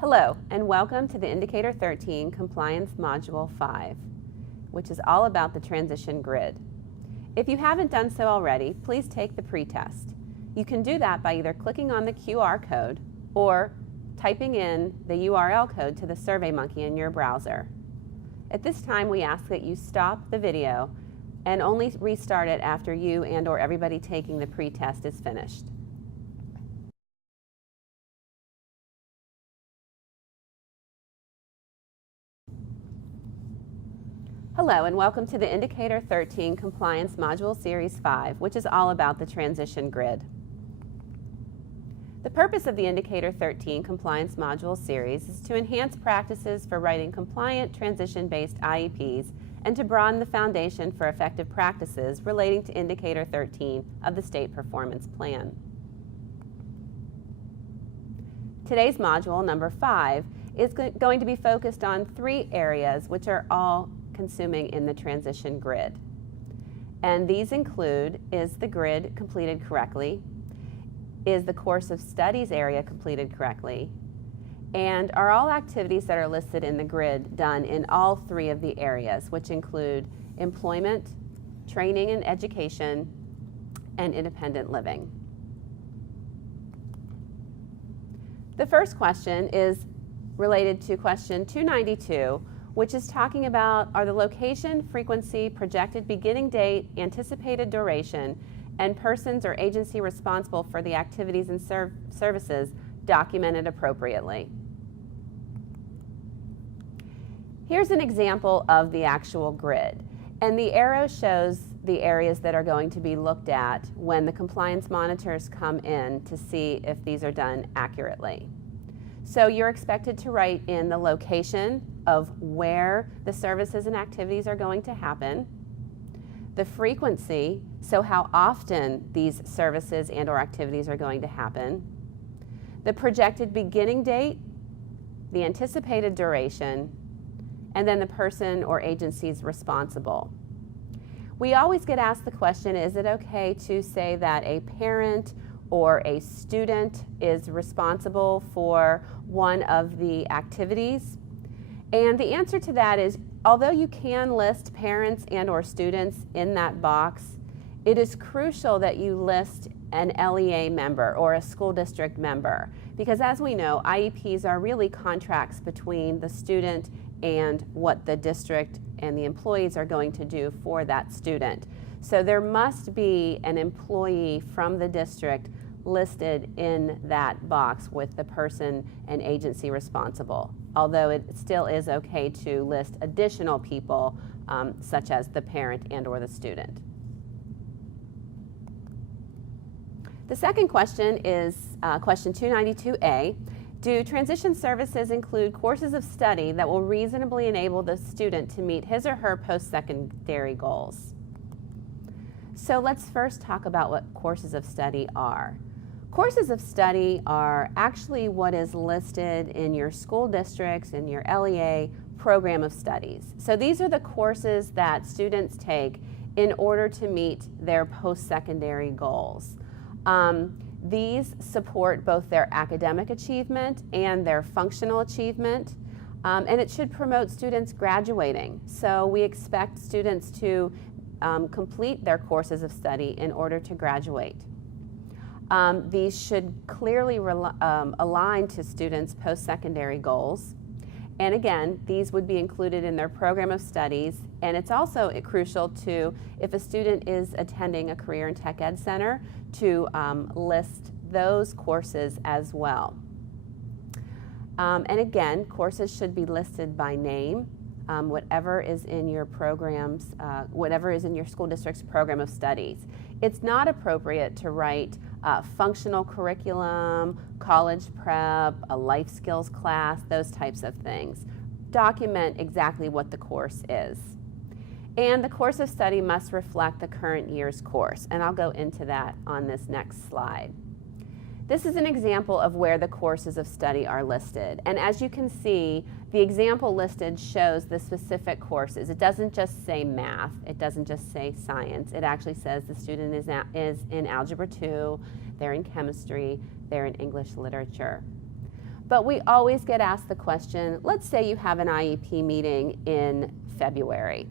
Hello, and welcome to the Indicator 13 Compliance Module 5, which is all about the transition grid. If you haven't done so already, please take the pretest. You can do that by either clicking on the QR code or typing in the URL code to the SurveyMonkey in your browser. At this time, we ask that you stop the video and only restart it after you and/or everybody taking the pretest is finished. Hello, and welcome to the Indicator 13 Compliance Module Series 5, which is all about the transition grid. The purpose of the Indicator 13 Compliance Module Series is to enhance practices for writing compliant transition-based IEPs and to broaden the foundation for effective practices relating to Indicator 13 of the State Performance Plan. Today's module, number 5, is going to be focused on 3 areas which are all consuming in the transition grid. And these include, is the grid completed correctly? Is the course of studies area completed correctly? And are all activities that are listed in the grid done in all 3 of the areas, which include employment, training and education, and independent living? The first question is related to question 292, which is talking about, are the location, frequency, projected beginning date, anticipated duration, and persons or agency responsible for the activities and services documented appropriately? Here's an example of the actual grid, and the arrow shows the areas that are going to be looked at when the compliance monitors come in to see if these are done accurately. So you're expected to write in the location of where the services and activities are going to happen, the frequency, so how often these services and or activities are going to happen, the projected beginning date, the anticipated duration, and then the person or agencies responsible. We always get asked the question, is it okay to say that a parent or a student is responsible for one of the activities? And the answer to that is, although you can list parents and or students in that box, it is crucial that you list an LEA member or a school district member, because as we know, IEPs are really contracts between the student and what the district and the employees are going to do for that student. So there must be an employee from the district listed in that box with the person and agency responsible, although it still is okay to list additional people such as the parent and or the student. The second question is question 292A. Do transition services include courses of study that will reasonably enable the student to meet his or her post-secondary goals? So let's first talk about what courses of study are. Courses of study are actually what is listed in your school districts and your LEA program of studies. So these are the courses that students take in order to meet their post-secondary goals. These support both their academic achievement and their functional achievement, and it should promote students graduating. So we expect students to complete their courses of study in order to graduate. These should clearly align to students' post-secondary goals. And again, these would be included in their program of studies. And it's also crucial to, if a student is attending a career and tech ed center, to list those courses as well. And again, courses should be listed by name. Whatever is in your programs, whatever is in your school district's program of studies. It's not appropriate to write functional curriculum, college prep, a life skills class, those types of things. Document exactly what the course is. And the course of study must reflect the current year's course, and I'll go into that on this next slide. This is an example of where the courses of study are listed. And as you can see, the example listed shows the specific courses. It doesn't just say math. It doesn't just say science. It actually says the student is in Algebra 2, they're in chemistry, they're in English literature. But we always get asked the question, let's say you have an IEP meeting in February.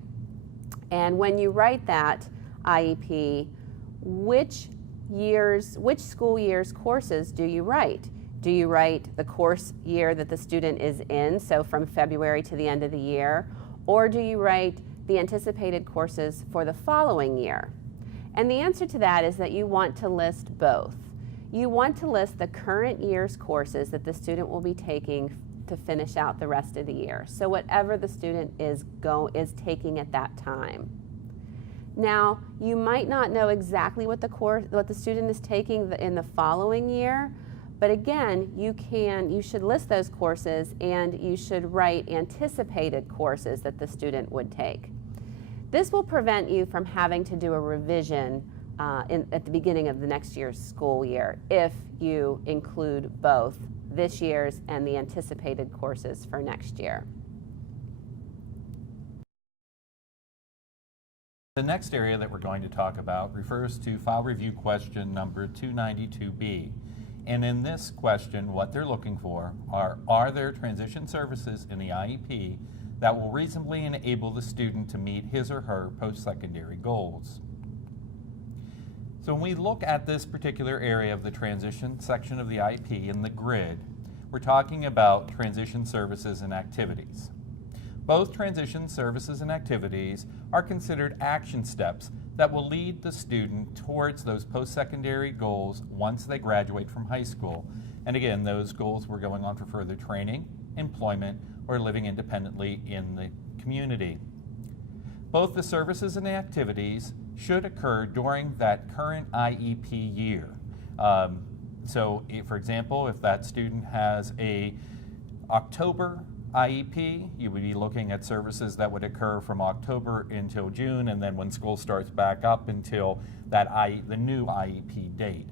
And when you write that IEP, which school year's courses do you write? Do you write the course year that the student is in, so from February to the end of the year? Or do you write the anticipated courses for the following year? And the answer to that is that you want to list both. You want to list the current year's courses that the student will be taking to finish out the rest of the year. So whatever the student is taking at that time. Now, you might not know exactly what the student is taking in the following year, but again, you should list those courses and you should write anticipated courses that the student would take. This will prevent you from having to do a revision at the beginning of the next year's school year if you include both this year's and the anticipated courses for next year. The next area that we're going to talk about refers to file review question number 292B. And in this question, what they're looking for are there transition services in the IEP that will reasonably enable the student to meet his or her post-secondary goals? So when we look at this particular area of the transition section of the IEP in the grid, we're talking about transition services and activities. Both transition services and activities are considered action steps that will lead the student towards those post-secondary goals once they graduate from high school. And again, those goals were going on for further training, employment, or living independently in the community. Both the services and the activities should occur during that current IEP year. For example, if that student has a October IEP, you would be looking at services that would occur from October until June, and then when school starts back up until the new IEP date.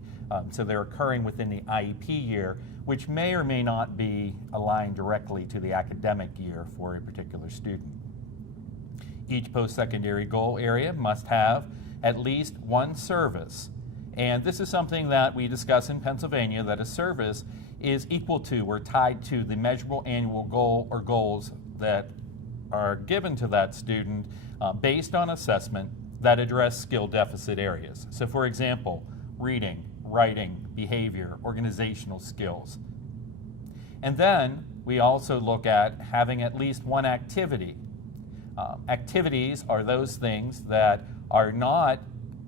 So they're occurring within the IEP year, which may or may not be aligned directly to the academic year for a particular student. Each post-secondary goal area must have at least one service. And this is something that we discuss in Pennsylvania, that a service is equal to or tied to the measurable annual goal or goals that are given to that student based on assessment that address skill deficit areas. So for example, reading, writing, behavior, organizational skills. And then we also look at having at least one activity. Activities are those things that are not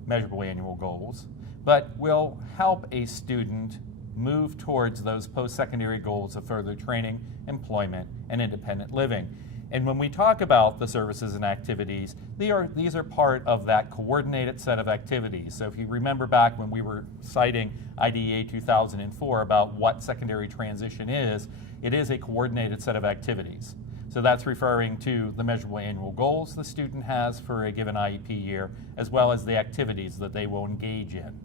measurable annual goals, but will help a student move towards those post-secondary goals of further training, employment, and independent living. And when we talk about the services and activities, these are part of that coordinated set of activities. So if you remember back when we were citing IDEA 2004 about what secondary transition is, it is a coordinated set of activities. So that's referring to the measurable annual goals the student has for a given IEP year, as well as the activities that they will engage in.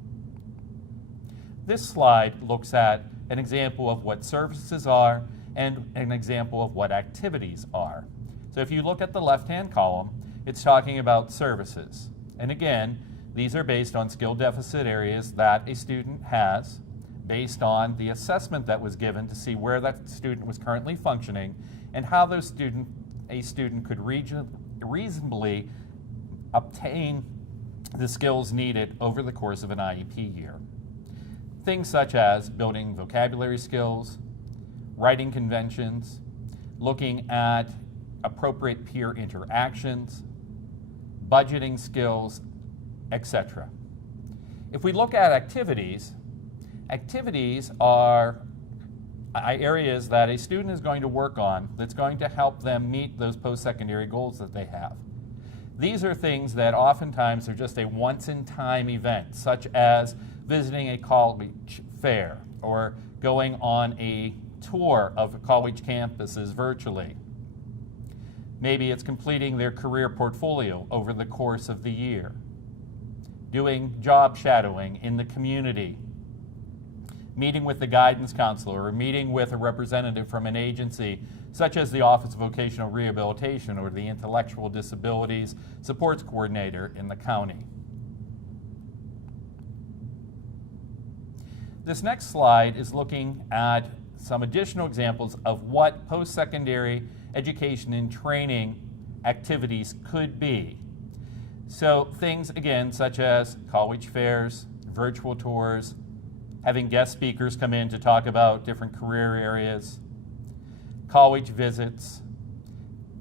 This slide looks at an example of what services are and an example of what activities are. So if you look at the left-hand column, it's talking about services. And again, these are based on skill deficit areas that a student has, based on the assessment that was given to see where that student was currently functioning and how a student could reasonably obtain the skills needed over the course of an IEP year. Things such as building vocabulary skills, writing conventions, looking at appropriate peer interactions, budgeting skills, etc. If we look at activities, activities are areas that a student is going to work on that's going to help them meet those post-secondary goals that they have. These are things that oftentimes are just a once-in-time event, such as visiting a college fair or going on a tour of college campuses virtually. Maybe it's completing their career portfolio over the course of the year, doing job shadowing in the community, meeting with the guidance counselor, or meeting with a representative from an agency such as the Office of Vocational Rehabilitation or the Intellectual Disabilities Supports Coordinator in the county. This next slide is looking at some additional examples of what post-secondary education and training activities could be. So things, again, such as college fairs, virtual tours, having guest speakers come in to talk about different career areas, college visits,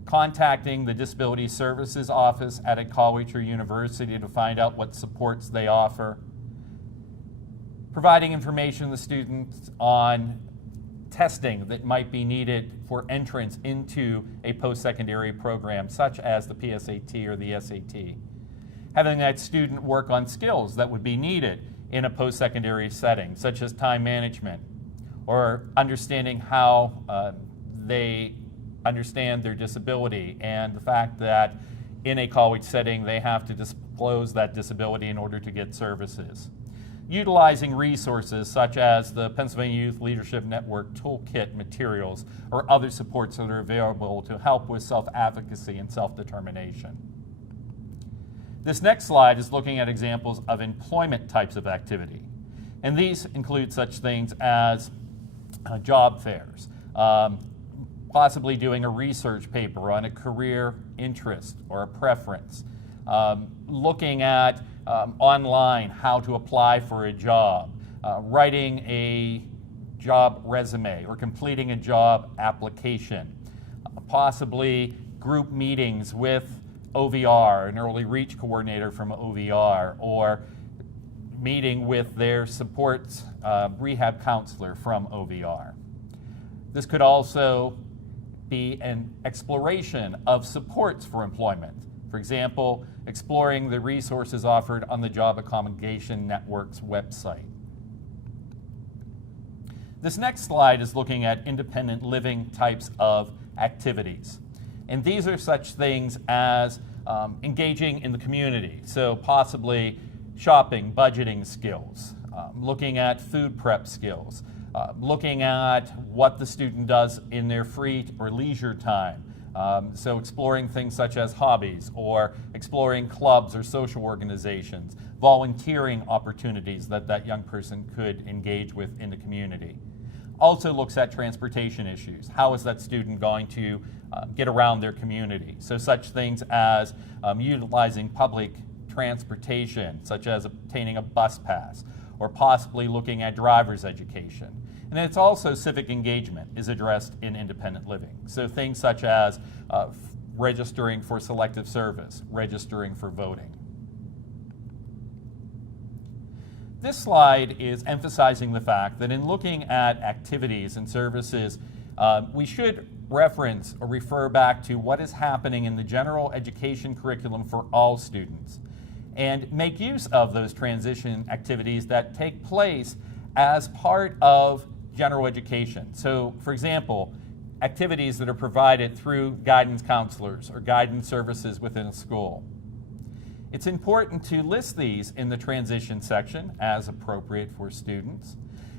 contacting the Disability Services Office at a college or university to find out what supports they offer, providing information to the students on testing that might be needed for entrance into a post-secondary program, such as the PSAT or the SAT. Having that student work on skills that would be needed in a post-secondary setting, such as time management, or understanding how they understand their disability and the fact that in a college setting they have to disclose that disability in order to get services. Utilizing resources such as the Pennsylvania Youth Leadership Network Toolkit materials or other supports that are available to help with self-advocacy and self-determination. This next slide is looking at examples of employment types of activity. And these include such things as job fairs, possibly doing a research paper on a career interest or a preference, looking at online how to apply for a job, writing a job resume or completing a job application, possibly group meetings with OVR, an early reach coordinator from OVR, or meeting with their supports rehab counselor from OVR. This could also be an exploration of supports for employment. For example, exploring the resources offered on the Job Accommodation Network's website. This next slide is looking at independent living types of activities. And these are such things as engaging in the community, so possibly shopping, budgeting skills, looking at food prep skills, looking at what the student does in their free or leisure time. So exploring things such as hobbies or exploring clubs or social organizations, volunteering opportunities that that young person could engage with in the community. Also looks at transportation issues. How is that student going to get around their community? So such things as utilizing public transportation, such as obtaining a bus pass, or possibly looking at driver's education. And it's also civic engagement is addressed in independent living. So things such as registering for selective service, registering for voting. This slide is emphasizing the fact that in looking at activities and services, we should reference or refer back to what is happening in the general education curriculum for all students and make use of those transition activities that take place as part of general education. So, for example, activities that are provided through guidance counselors or guidance services within a school. It's important to list these in the transition section as appropriate for students.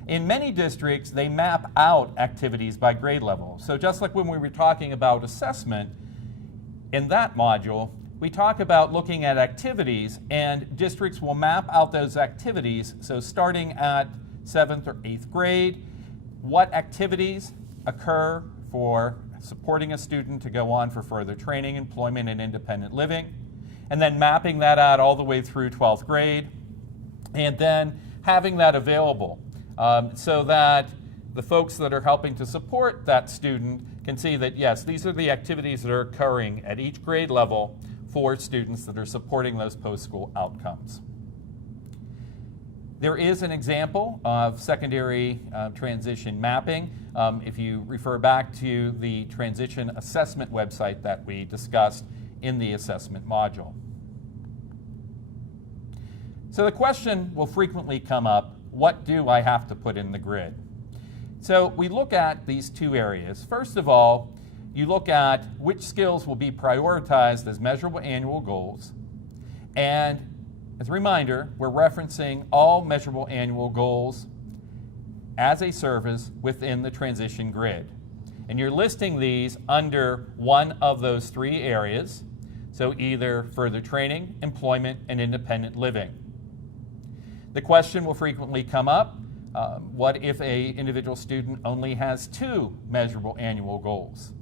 In many districts, they map out activities by grade level. So just like when we were talking about assessment, in that module, we talk about looking at activities, and districts will map out those activities. So starting at 7th or 8th grade, what activities occur for supporting a student to go on for further training, employment, and independent living, and then mapping that out all the way through 12th grade, and then having that available so that the folks that are helping to support that student can see that, yes, these are the activities that are occurring at each grade level for students that are supporting those post-school outcomes. There is an example of secondary transition mapping. If you refer back to the transition assessment website that we discussed in the assessment module. So the question will frequently come up, what do I have to put in the grid? So we look at these two areas. First of all, you look at which skills will be prioritized as measurable annual goals. And as a reminder, we're referencing all measurable annual goals as a service within the transition grid. And you're listing these under one of those three areas, so either further training, employment, and independent living. The question will frequently come up, What if a individual student only has 2 measurable annual goals?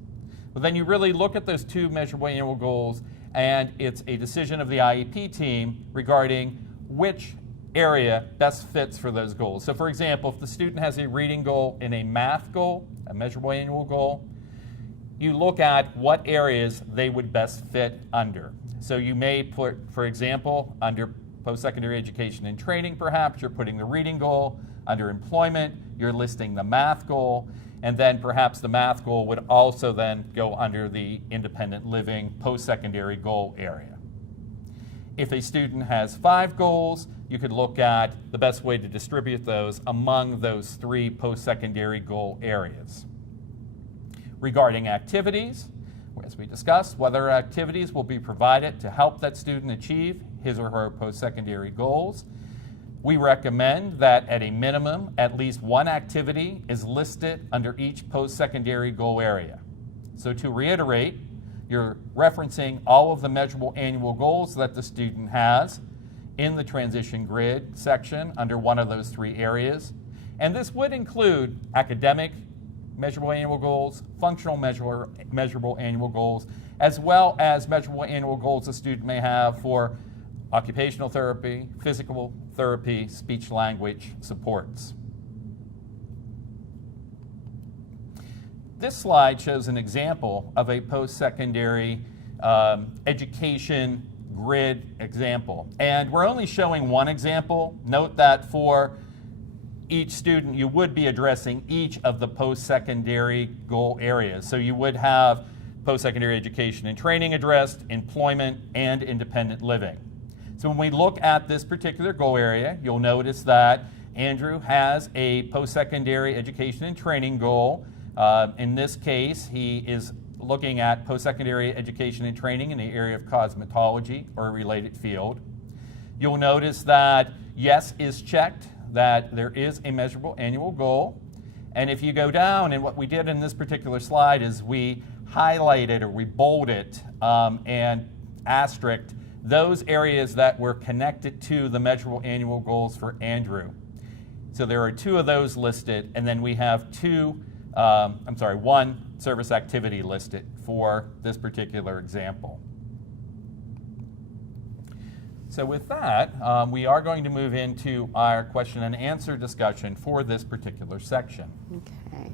Well, then you really look at those 2 measurable annual goals, and it's a decision of the IEP team regarding which area best fits for those goals. So for example, if the student has a reading goal and a math goal, a measurable annual goal, you look at what areas they would best fit under. So you may put, for example, under post-secondary education and training, perhaps you're putting the reading goal. Under employment, you're listing the math goal, and then perhaps the math goal would also then go under the independent living post-secondary goal area. If a student has 5 goals, you could look at the best way to distribute those among those 3 post-secondary goal areas. Regarding activities, as we discussed, whether activities will be provided to help that student achieve his or her post-secondary goals. We recommend that at a minimum, at least one activity is listed under each post-secondary goal area. So to reiterate, you're referencing all of the measurable annual goals that the student has in the transition grid section under one of those 3 areas. And this would include academic measurable annual goals, functional measurable annual goals, as well as measurable annual goals a student may have for occupational therapy, physical therapy, speech language supports. This slide shows an example of a post-secondary education grid example. And we're only showing one example. Note that for each student, you would be addressing each of the post-secondary goal areas. So you would have post-secondary education and training addressed, employment, and independent living. So when we look at this particular goal area, you'll notice that Andrew has a post-secondary education and training goal. In this case, he is looking at post-secondary education and training in the area of cosmetology or a related field. You'll notice that yes is checked, that there is a measurable annual goal. And if you go down, and what we did in this particular slide is we highlighted or we bolded and asterisked those areas that were connected to the measurable annual goals for Andrew. So there are 2 of those listed, and then we have 1 service activity listed for this particular example. So with that, we are going to move into our question and answer discussion for this particular section. Okay.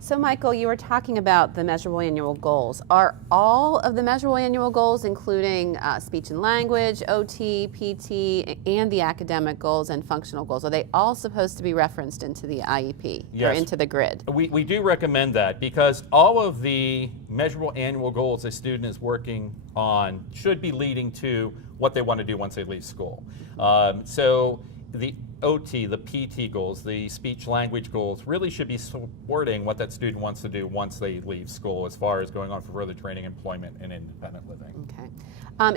So Michael, you were talking about the measurable annual goals. Are all of the measurable annual goals, including speech and language, OT, PT, and the academic goals and functional goals, are they all supposed to be referenced into the IEP or into the grid? We do recommend that because all of the measurable annual goals a student is working on should be leading to what they want to do once they leave school. So the OT, the PT goals, the speech language goals really should be supporting what that student wants to do once they leave school as far as going on for further training, employment, and independent living. Okay.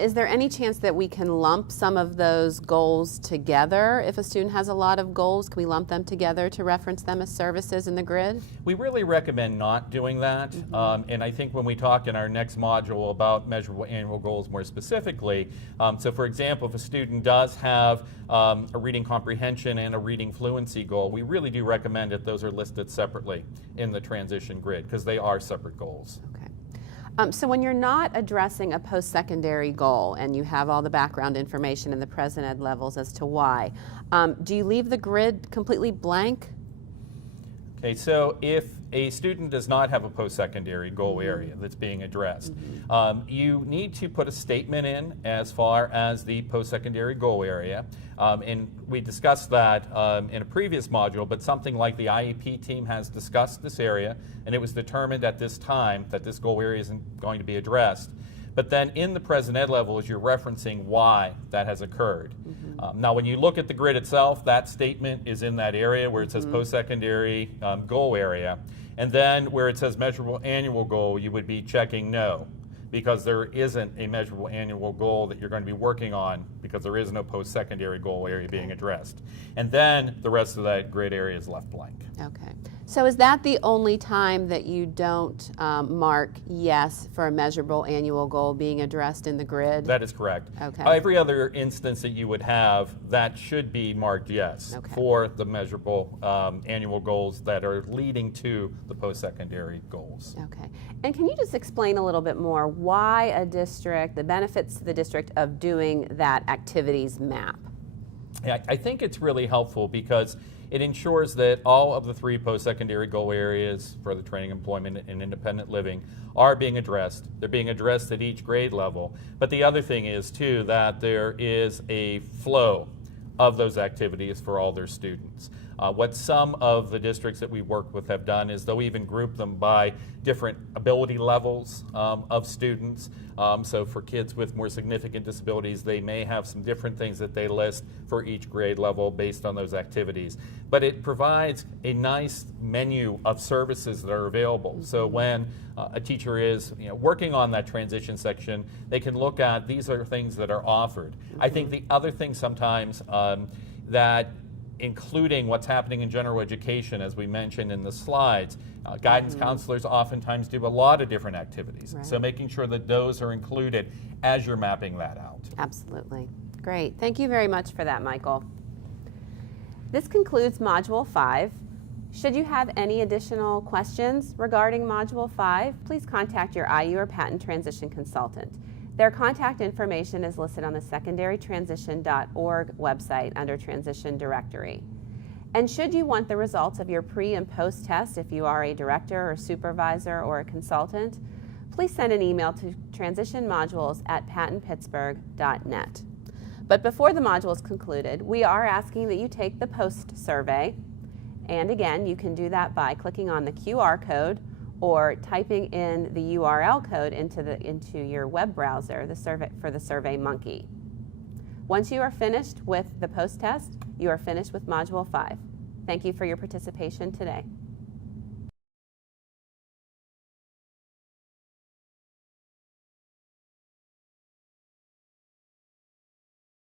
Is there any chance that we can lump some of those goals together? If a student has a lot of goals, can we lump them together to reference them as services in the grid? We really recommend not doing that. Mm-hmm. And I think when we talk in our next module about measurable annual goals more specifically, so for example, if a student does have a reading comprehension and a reading fluency goal, we really do recommend that those are listed separately in the transition grid because they are separate goals. Okay. So when you're not addressing a post-secondary goal and you have all the background information in the Pres Ed levels as to why, do you leave the grid completely blank? Okay, so if a student does not have a post-secondary goal area that's being addressed, you need to put a statement in as far as the post-secondary goal area. And we discussed that in a previous module, but something like the IEP team has discussed this area, and it was determined at this time that this goal area isn't going to be addressed. But then in the Pres Ed levels, you're referencing why that has occurred. Now, when you look at the grid itself, that statement is in that area where it says post-secondary goal area. And then where it says measurable annual goal, you would be checking no, because there isn't a measurable annual goal that you're going to be working on, because there is no post-secondary goal area being addressed. And then the rest of that grid area is left blank. Okay. So is that the only time that you don't mark yes for a measurable annual goal being addressed in the grid? That is correct. Okay. Every other instance that you would have, that should be marked yes for the measurable annual goals that are leading to the post-secondary goals. Okay. And can you just explain a little bit more why a district, the benefits to the district of doing that activities map? Yeah, I think it's really helpful because it ensures that all of the 3 post-secondary goal areas for the training, employment, and independent living are being addressed. They're being addressed at each grade level. But the other thing is, too, that there is a flow of those activities for all their students. What some of the districts that we work with have done is they'll even group them by different ability levels of students. So for kids with more significant disabilities, they may have some different things that they list for each grade level based on those activities. But it provides a nice menu of services that are available. So when a teacher is working on that transition section, they can look at these are things that are offered. I think the other thing sometimes that including what's happening in general education, as we mentioned in the slides. Guidance counselors oftentimes do a lot of different activities. Right. So making sure that those are included as you're mapping that out. Absolutely. Great. Thank you very much for that, Michael. This concludes Module 5. Should you have any additional questions regarding Module 5, please contact your IU or patent transition consultant. Their contact information is listed on the secondarytransition.org website under Transition Directory. And should you want the results of your pre and post test, if you are a director or supervisor or a consultant, please send an email to transitionmodules@patentpittsburgh.net. But before the module is concluded, we are asking that you take the post survey. And again, you can do that by clicking on the QR code or typing in the URL code into your web browser, the SurveyMonkey. Once you are finished with the post test, you are finished with Module 5. Thank you for your participation today.